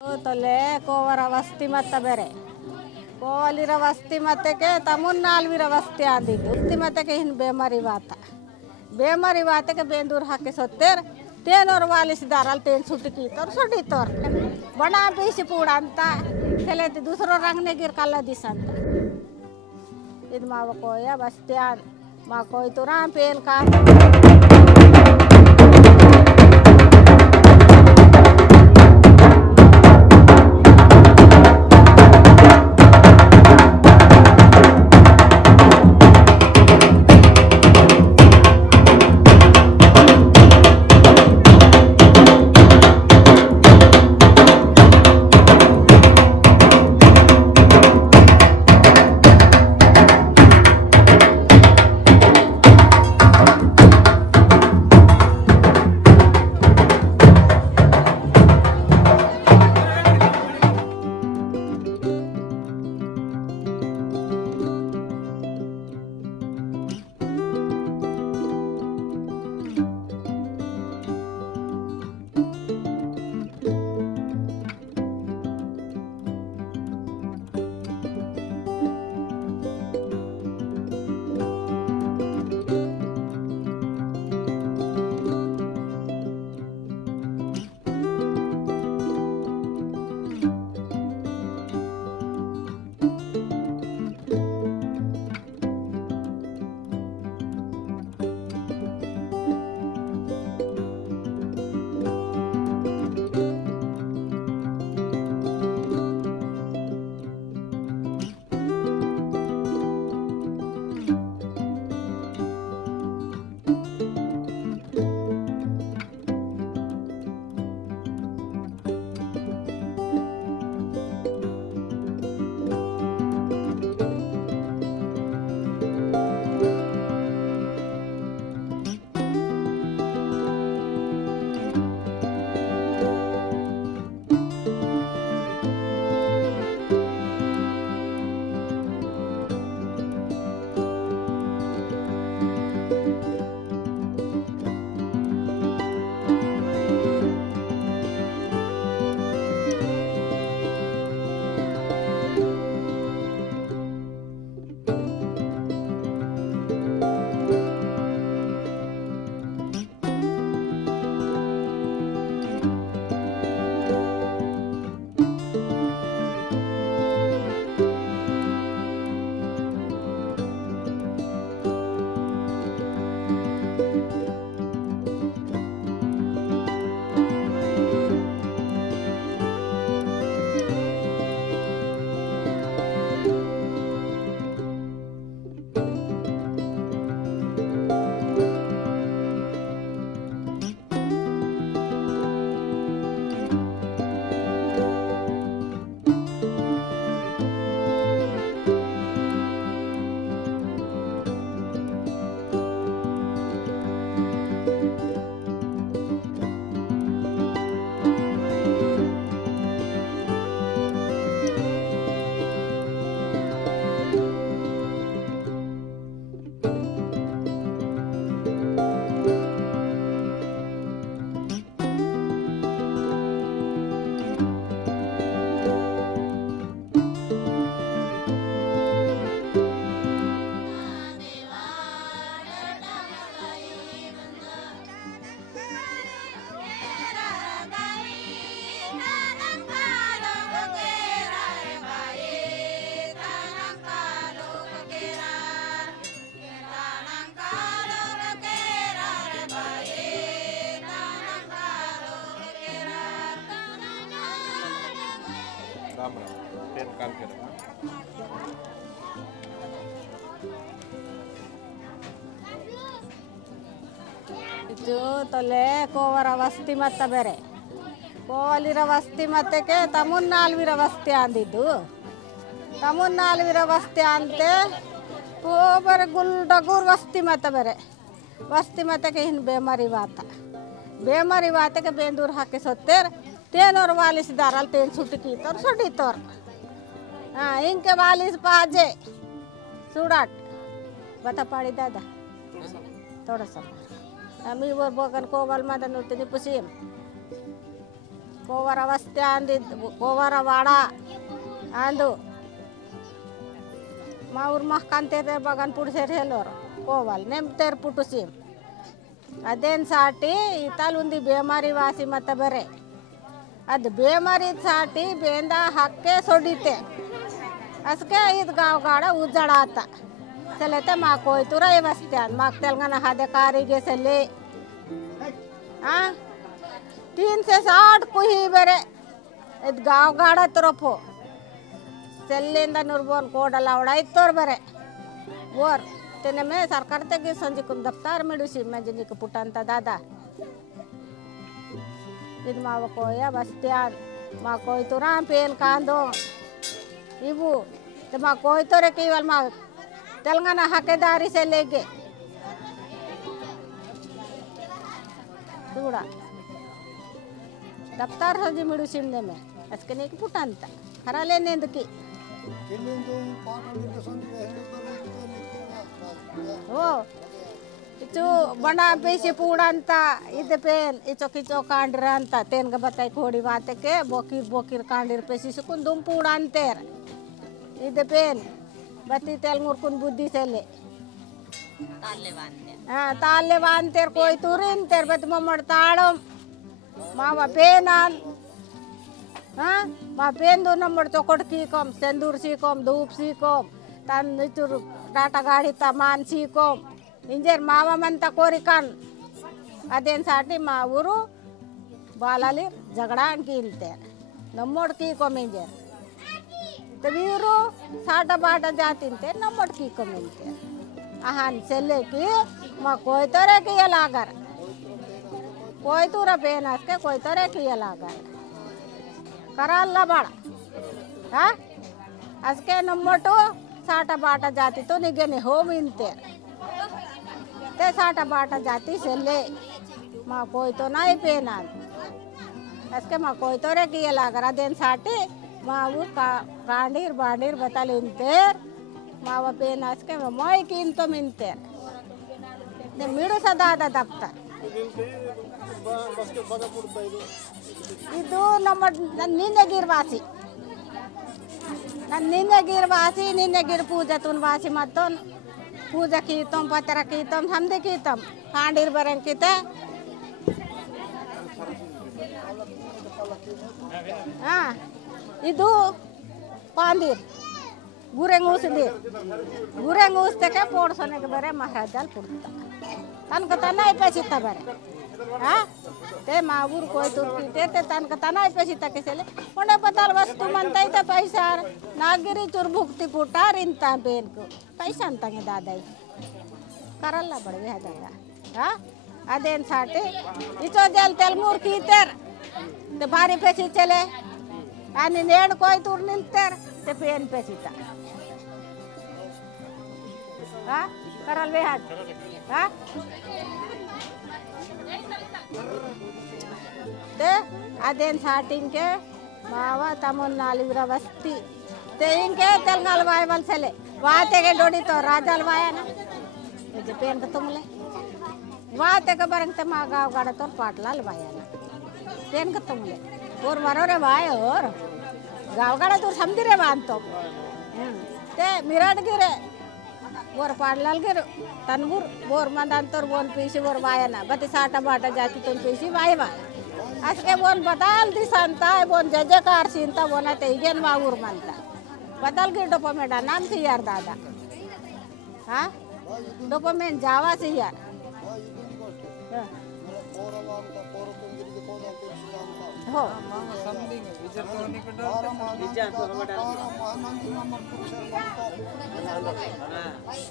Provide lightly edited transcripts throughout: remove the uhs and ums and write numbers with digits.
ತೊಲೆ ಕೋವರ ವಸ್ತಿ ಮತ್ತ ಬೇರೆ ಕೋವಲಿರ ವಸ್ತಿ ಮತ್ತಕ್ಕೆ ತಮುನ್ನಾಲ್ವಿರ ವಸ್ತಿ ಆದಿದ್ದು ವಸ್ತಿ ಮತ್ತಕ್ಕೆ ಹಿಂದೆ ಬೇಮರಿ ವಾತಕ್ಕೆ ಬೇಂದೂರು ಹಾಕಿ ಸೊತ್ತೇರ್ ತೇನೋರು ವಾಲಿಸಿದಾರಲ್ಲ ತೇನು ಸುಟ್ಟಿಕೀತವ್ರು ಸುಟ್ಟಿತ್ತವ್ರು ಬಣ ಬೀಸಿ ಪೂಡ ಅಂತ ಕೆಲೈತಿ दूसरो रंग ने गिर कल्ला दिस ಅಂತ ಇದು ಮಾವಕೋಯ ಬಸ್ತ್ಯಾ ಮಾಕೋಯ್ ತುರಾ ಪೇಲ್ ಕಾ ಇದು ತೊಲೆ ಕೋವರ ವಸ್ತಿ ಮತ್ತ ಬೇರೆ ಕೋವಲಿರ ವಸ್ತಿ ಮತ್ತಕ್ಕೆ ತಮುನ್ನಾಲ್ವಿರ ವಸ್ತಿ ಆದಿದ್ದು ತಮುನ್ನಾಲ್ವಿರ ವಸ್ತಿ ಅಂತೆ ಕೋಬರ ಗುಲ್ಡಗೂರ್ ವಸ್ತಿ ಮತ್ತ ಬೇರೆ ವಸ್ತಿ ಮತ್ತಕ್ಕೆ ಹಿಂದೆ ಬೇಮರಿ ವಾತಕ್ಕೆ ಬೇಂದೂರು ಹಾಕಿ ಸೊತ್ತೇರ್ ತೇನೋರು ವಾಲಿಸಿದಾರಲ್ಲ ತೇನು ಸುಟ್ಟಿಕೀತವ್ರು ಸುಟ್ಟಿತ್ತವ್ರು इंके वालिस पाजे सुडाट बता पाड़ी दादा थोड़ा सा आम्ही वर बघन कोवाल मादा नव्हते पुसीम ಕೋವರ ವಸ್ತೆ ಅಂದಿದ್ದು ಕೋವರ ವಾಡ ಅಂದು మా ఊరు కంతే బగాన్ పుడిసేరు హెలోరు పోవాలి నెంపుతారు పుట్టుసి ಅದೇನು ಸಾಟಿ ಇತ್ತಲ್ಲಿ ಒಂದು ಬೇಮಾರಿ ವಾಸಿ ಮತ್ತೆ ಬೇರೆ ಅದು ಬೇಮಾರಿ ಸಾಟಿ ಬೇಂದ ಹಕ್ಕೆ ಸೊಡಿತೆ ಅಸ್ಕೆ ಇದು ಗಾವ್ ಗಾಡ ಉಜ್ಜಾಡ ಆತ ಸಲತೆ ಮಾಕು ಹೋಯ್ತು ರೈ ಬಸ್ತೆ ಅಂದ್ ಮಾಕು ತೆಲಂಗಾಣ ಹಾದೆ ಕಾರಿಗೆ ಸಲ್ಲಿ 360 ಕುಹಿ ಬೇರೆ ಇದು ಗಾವ್ ಗಾಡ ತುರಪು ಸೆಲ್ಲಿಂದ ನುರ್ಬೋನ್ ಕೋಡಲ್ಲ ಅವಡಾಯ್ತೋರ್ ಬೇರೆ ಓರ್ तेने में सरकार तक संजी कुम दफ्तर में डूसी मैं जिन्हीं को पुटांता दादा इध माव कोया बस्तियान माँ कोई तो राम पेन कांदो इबू तो माँ कोई तो रे केवल माँ तेलंगाना हकेदारी से लेके दूड़ा दफ्तर संजी में डूसी में असके नहीं को पुटांता खरा ले नींद की ಓ ಇದು ಬಣ ಬೇಸಿ ಪೂಡ ಅಂತ ಇದು ಪೇನ್ ಇಚೋ ಕಿಚೋ ಕಾಂಡ್ರ ಅಂತ ತೇನ್ಗ ಬತ್ತಾಯಿ ಕೋಡಿ ಮಾತಕ್ಕೆ ಬೋಕಿರ್ ಬೋಕಿರ್ ಕಾಂಡಿರ್ ಪೇಸಿ ಸುಕುನ್ ದುಮ್ ಪೂಡ ಅಂತೇರ್ ಇದು ಪೇನ್ ಬತ್ತಿ ತೆಲ್ ಮುರ್ಕುನ್ ಬುದ್ಧಿ ಸೆಲೆ ತಾಲ್ಲೆ ಬಾಂತೇರ್ ಕೋಯ್ ತುರಿಂತೇರ್ ಬತ್ತಿ ಮಮ್ಮಡ್ ತಾಳಂ ಮಾವ ಪೇನಾನ್ మా పేందు నమ్మడు చొక్కటి కీకోం సెందూరు సీకోం ధూప్ సీకోం తను నిచురు టాటా గాడి తమాన్ సీకోం ఇంజర్ మావమంతా కోరికాన్ అదేం సాటి మా ఊరు బాలాలి జగడానికి ఇంతే నమ్మడు కీకోం ఇంజర్ వీరు సాట బాట జాతింతే నమ్మడు కీకోం ఇంతే ఆహాన్ చెల్లెకి మా కోయితోరేకి ఎలాగర్ కోయితూర పేనాస్కే కోయితోరేకి ఎలాగర్ कराला बाड़ा हाँ असके नम्मटो साटा बाटा जाती तो निगेने हो मिनते ते साटा बाटा जाती से ले माँ कोई तो नहीं पेना असके माँ कोई तो रे किए लागरा देन साटे माँ वो कांडीर बांडीर बता लेंतेर माँ वो पेना असके मोई कीन तो मिनते ने मिडो सदा दा दफ्तर ಇದು ನಮ್ಮ ನಿನ್ನೆಗಿರ್ವಾಸಿ ನಿನ್ನೆಗಿರ್ವಾಸಿ ನಿನ್ನೆಗಿರ್ ಪೂಜೆ ತುನ್ ವಾಸಿ ಮತ್ತೊನ್ ಪೂಜೆ ಕೀತಂ ಪತ್ರ ಕೀತಂ ಹಮ್ದೆ ಕೀತಂ ಕಾಂಡಿರ್ ಬರಂಗ್ ಕೀತೆ ಇದು ಪಾಂದಿರ್ ಗುರೆಂಗ್ ಊಸ್ತಕ್ಕೆ ಪೋಡ್ಸೋನೆಗೆ ಬರೆ ಮಹಾರಾಜಲ್ ಪುಡ್ತ ತನಕ ತನ್ನ ಐಪಸಿತ್ತ ಬರೆ ते मागूर कोई तो ते तनक तना पैसे तकेसेले उन्हें पता वस्तु मनता ही पैसा नागिरी चुरभुक्ति पुटार इंता पेन को पैसा अंतंगे दादाई करल्ला बड़वे है दादा हाँ अदेन साटे इचो जल तेल मूर कीतर ते भारी पैसे चले आने नेड़ कोई दूर निलतर ते पेन पैसे ता हाँ करल्वे है हाँ ते अदेन साटिंग मावा तमुन नालिवरा वस्ती ते इनके तेलंगाल वाय वलसले वाते के डोडी तो राजाल वाया ना ये पेन का तुमले वाते के बरंग ते मा गाव गाड़ा तो पाटलाल वाया ना पेन का तुमले और मरो रे वाय और गाव गाड़ा तो समझ रे बांध तो ते मिराट गिरे और पाटलाल गिर तनबुर बोर मंदांतर बोन पीसी बोर वाया ना बती साटा बाटा जाती तुम पीसी वायवा असके बोन बदल दिसंता बोन जजकार सीनता बोना ते इगेन माऊर मनता बदल गिर डोपामेंट नाम से यार दादा हाँ डोपामेंट जावा से यार हो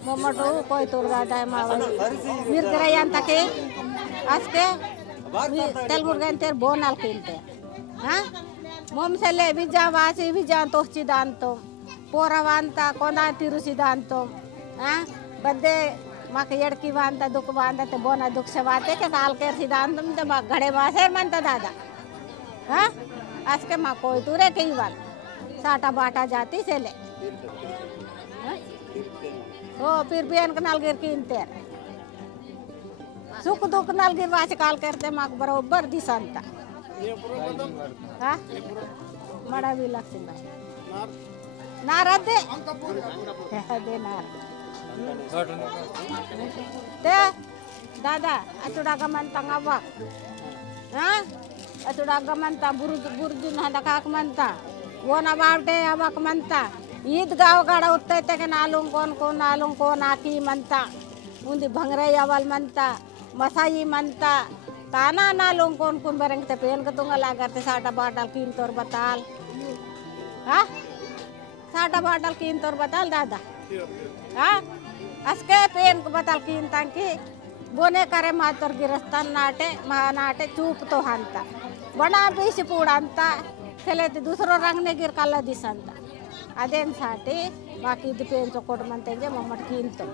मोमटो कोई तुरगा दाय मावली मीर करायन तके आजके तेलमुर्गन तेर बोनाल किनते हाँ मोम सेले विजा वासी विजा तोची दांतो पोरावांता कोना तिरुसी दांतो हाँ बद्दे माके यड़की वांता दुख वांता ते बोना दुख से वाते के काल के सिद्धांतम ते मा घड़े मासेर मनता दादा हाँ आज के माँ कोई तुरे कई बार साटा बाटा जाती से ले ओ फिर बेन कनाल गिर कीनते सुख दुख नाल गिर वाच काल करते माँ बरोबर दिसंता ಮಡವಿ ಲಕ್ಷ್ಮೀಬಾಯಿ ನಾರದ್ದೆ ಅದೇ ನಾರ te dada atuda gamanta ngawak ha atuda gamanta burjun hadaka manta wona bawde awak manta Eid गाव गाड़ा उत्ते तक नालुंग को नाकी मनता उन्दी भंगरे अवल मनता मसाई मनता ताना नालुंग कौन बरंग ते पेन के तुंगा लागते साटा बाटल कीन तोर बताल हाँ साटा बाटल कीन तोर बताल दादा हाँ अस्के पेन को बताल कीन तांकी बोने करे मातर गिरस्तान नाटे चूप तो हंता बड़ा बीसी पूड़ंता खेलेते दूसरो रंग ने गिर कल्ला दिसंता अदेन साटी बाकी ಇದು ಪೇನ್ ಕೊಡಮಂತೆಗೆ ಮಮ್ಮಟ್ ಕೀಂತು